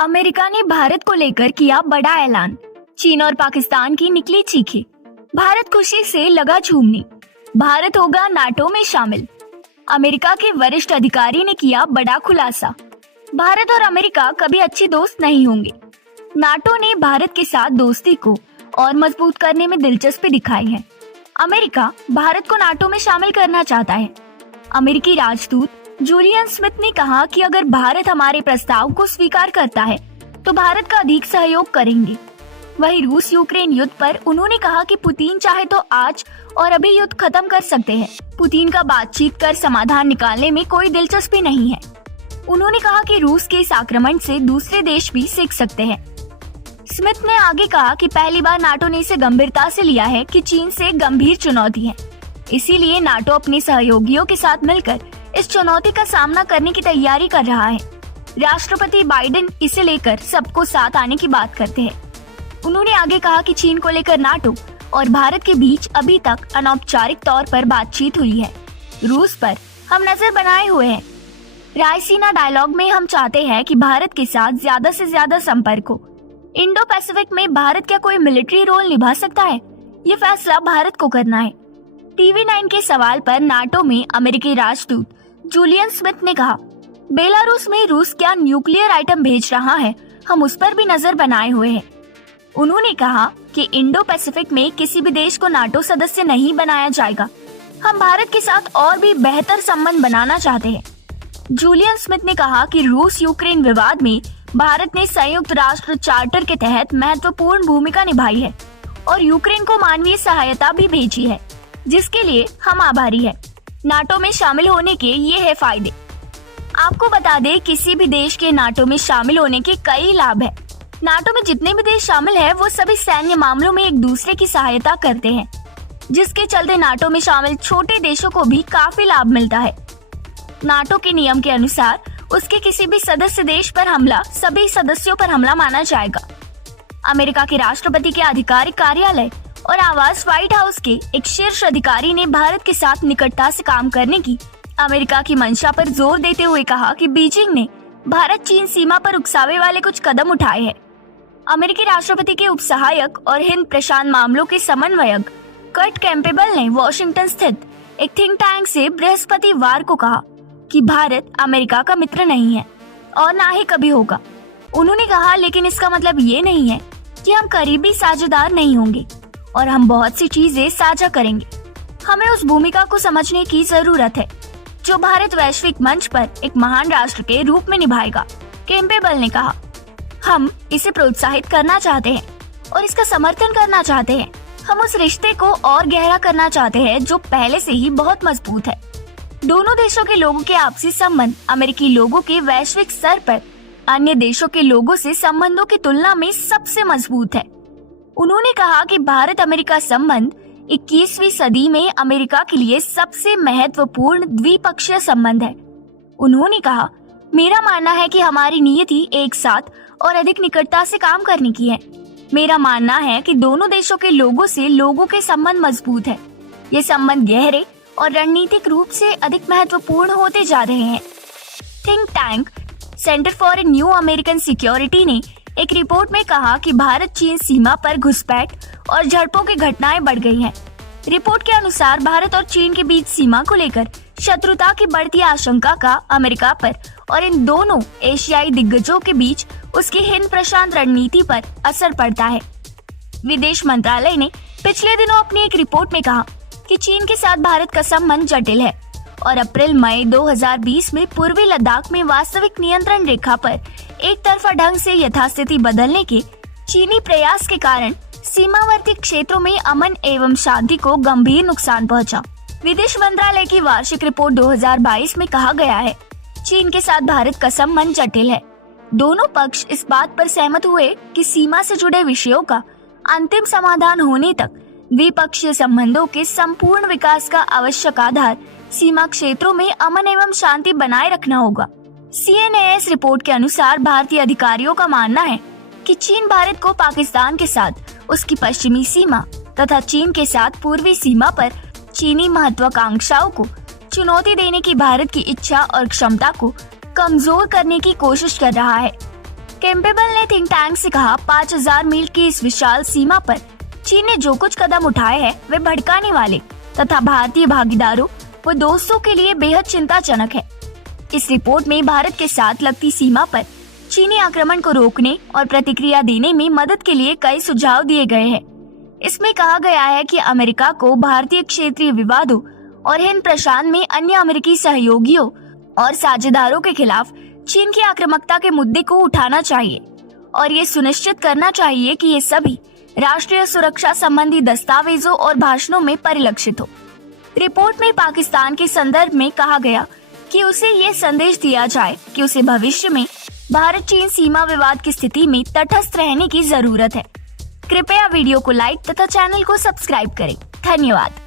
America ने भारत को लेकर किया बड़ा ऐलान। चीन और पाकिस्तान की निकली चीखें। भारत खुशी से लगा झूमने। भारत होगा नाटो में शामिल। अमेरिका के वरिष्ठ अधिकारी ने किया बड़ा खुलासा। भारत और अमेरिका कभी अच्छे दोस्त नहीं होंगे। नाटो ने भारत के साथ दोस्ती को और मजबूत करने में दिलचस्पी दिखाई है। अमेरिका भारत को नाटो में शामिल करना चाहता है। अमेरिकी राजदूत जूलियन स्मिथ ने कहा कि अगर भारत हमारे प्रस्ताव को स्वीकार करता है तो भारत का अधिक सहयोग करेंगे। वहीं रूस यूक्रेन युद्ध पर उन्होंने कहा कि पुतिन चाहे तो आज और अभी युद्ध खत्म कर सकते हैं। पुतिन का बातचीत कर समाधान निकालने में कोई दिलचस्पी नहीं है। उन्होंने कहा कि रूस के इस आक्रमण से दूसरे देश भी सीख सकते हैं। स्मिथ ने आगे कहा कि पहली बार नाटो ने इसे गंभीरता से लिया है कि चीन से एक गंभीर चुनौती है। इसीलिए नाटो अपने सहयोगियों के साथ मिलकर इस चुनौती का सामना करने की तैयारी कर रहा है। राष्ट्रपति बाइडेन इसे लेकर सबको साथ आने की बात करते हैं। उन्होंने आगे कहा कि चीन को लेकर नाटो और भारत के बीच अभी तक अनौपचारिक तौर पर बातचीत हुई है। रूस पर हम नजर बनाए हुए हैं। रायसीना डायलॉग में हम चाहते हैं कि भारत के साथ ज्यादा से ज्यादा संपर्क हो। इंडो पैसिफिक में भारत क्या कोई मिलिट्री रोल निभा सकता है? ये फैसला भारत को करना है। टीवी 9 के सवाल पर नाटो में अमेरिकी राजदूत जूलियन स्मिथ ने कहा, बेलारूस में रूस क्या न्यूक्लियर आइटम भेज रहा है, हम उस पर भी नजर बनाए हुए हैं। उन्होंने कहा कि इंडो पैसिफिक में किसी भी देश को नाटो सदस्य नहीं बनाया जाएगा। हम भारत के साथ और भी बेहतर संबंध बनाना चाहते हैं। जूलियन स्मिथ ने कहा कि रूस यूक्रेन विवाद में भारत ने संयुक्त राष्ट्र चार्टर के तहत महत्वपूर्ण भूमिका निभाई है और यूक्रेन को मानवीय सहायता भी भेजी है, जिसके लिए हम आभारी हैं। नाटो में शामिल होने के ये है फायदे। आपको बता दें, किसी भी देश के नाटो में शामिल होने के कई लाभ है। नाटो में जितने भी देश शामिल है वो सभी सैन्य मामलों में एक दूसरे की सहायता करते हैं, जिसके चलते नाटो में शामिल छोटे देशों को भी काफी लाभ मिलता है। नाटो के नियम के अनुसार उसके किसी भी सदस्य देश पर हमला सभी सदस्यों पर हमला माना जाएगा। अमेरिका के राष्ट्रपति के आधिकारिक कार्यालय और आवास व्हाइट हाउस के एक शीर्ष अधिकारी ने भारत के साथ निकटता से काम करने की अमेरिका की मंशा पर जोर देते हुए कहा कि बीजिंग ने भारत चीन सीमा पर उकसावे वाले कुछ कदम उठाए हैं। अमेरिकी राष्ट्रपति के उपसहायक और हिंद प्रशांत मामलों के समन्वयक कर्ट कैम्पेबल ने वॉशिंगटन स्थित एक थिंक टैंक से बृहस्पतिवार को कहा कि भारत अमेरिका का मित्र नहीं है और ना ही कभी होगा। उन्होंने कहा, लेकिन इसका मतलब ये नहीं है कि हम करीबी साझेदार नहीं होंगे और हम बहुत सी चीजें साझा करेंगे। हमें उस भूमिका को समझने की जरूरत है जो भारत वैश्विक मंच पर एक महान राष्ट्र के रूप में निभाएगा, कैम्पेबल ने कहा। हम इसे प्रोत्साहित करना चाहते हैं और इसका समर्थन करना चाहते हैं। हम उस रिश्ते को और गहरा करना चाहते हैं जो पहले से ही बहुत मजबूत है। दोनों देशों के लोगों के आपसी संबंध अमेरिकी लोगों के वैश्विक स्तर पर अन्य देशों के लोगों से संबंधों की तुलना में सबसे मजबूत है। उन्होंने कहा कि भारत अमेरिका संबंध 21वीं सदी में अमेरिका के लिए सबसे महत्वपूर्ण द्विपक्षीय संबंध है। उन्होंने कहा, मेरा मानना है कि हमारी नीयति एक साथ और अधिक निकटता से काम करने की है। मेरा मानना है कि दोनों देशों के लोगों से लोगों के संबंध मजबूत है। ये संबंध गहरे और रणनीतिक रूप से अधिक महत्वपूर्ण होते जा रहे हैं। Think tank centre for a new American security ने एक रिपोर्ट में कहा कि भारत चीन सीमा पर घुसपैठ और झड़पों की घटनाएं बढ़ गई हैं। रिपोर्ट के अनुसार भारत और चीन के बीच सीमा को लेकर शत्रुता की बढ़ती आशंका का अमेरिका पर और इन दोनों एशियाई दिग्गजों के बीच उसकी हिंद प्रशांत रणनीति पर असर पड़ता है। विदेश मंत्रालय ने पिछले दिनों अपनी एक रिपोर्ट में कहा कि चीन के साथ भारत का संबंध जटिल है और अप्रैल-मई 2020 में पूर्वी लद्दाख में वास्तविक नियंत्रण रेखा पर एक तरफा ढंग से यथास्थिति बदलने के चीनी प्रयास के कारण सीमावर्ती क्षेत्रों में अमन एवं शांति को गंभीर नुकसान पहुंचा। विदेश मंत्रालय की वार्षिक रिपोर्ट 2022 में कहा गया है, चीन के साथ भारत का संबंध जटिल है। दोनों पक्ष इस बात पर सहमत हुए कि सीमा से जुड़े विषयों का अंतिम समाधान होने तक द्विपक्षीय संबंधों के संपूर्ण विकास का आवश्यक आधार सीमा क्षेत्रों में अमन एवं शांति बनाए रखना होगा। CNAS रिपोर्ट के अनुसार भारतीय अधिकारियों का मानना है कि चीन भारत को पाकिस्तान के साथ उसकी पश्चिमी सीमा तथा चीन के साथ पूर्वी सीमा पर चीनी महत्वाकांक्षाओं को चुनौती देने की भारत की इच्छा और क्षमता को कमजोर करने की कोशिश कर रहा है। कैम्पेबल ने थिंक टैंक से कहा, 5000 मील की इस विशाल सीमा पर चीन ने जो कुछ कदम उठाए हैं वे भड़काने वाले तथा भारतीय भागीदारों व दोस्तों के लिए बेहद चिंताजनक है। इस रिपोर्ट में भारत के साथ लगती सीमा पर चीनी आक्रमण को रोकने और प्रतिक्रिया देने में मदद के लिए कई सुझाव दिए गए हैं। इसमें कहा गया है कि अमेरिका को भारतीय क्षेत्रीय विवादों और हिंद प्रशांत में अन्य अमेरिकी सहयोगियों और साझेदारों के खिलाफ चीन की आक्रामकता के मुद्दे को उठाना चाहिए और ये सुनिश्चित करना चाहिए कि ये सभी राष्ट्रीय सुरक्षा संबंधी दस्तावेजों और भाषणों में परिलक्षित हो। रिपोर्ट में पाकिस्तान के संदर्भ में कहा गया कि उसे ये संदेश दिया जाए कि उसे भविष्य में भारत चीन सीमा विवाद की स्थिति में तटस्थ रहने की जरूरत है। कृपया वीडियो को लाइक तथा चैनल को सब्सक्राइब करें। धन्यवाद।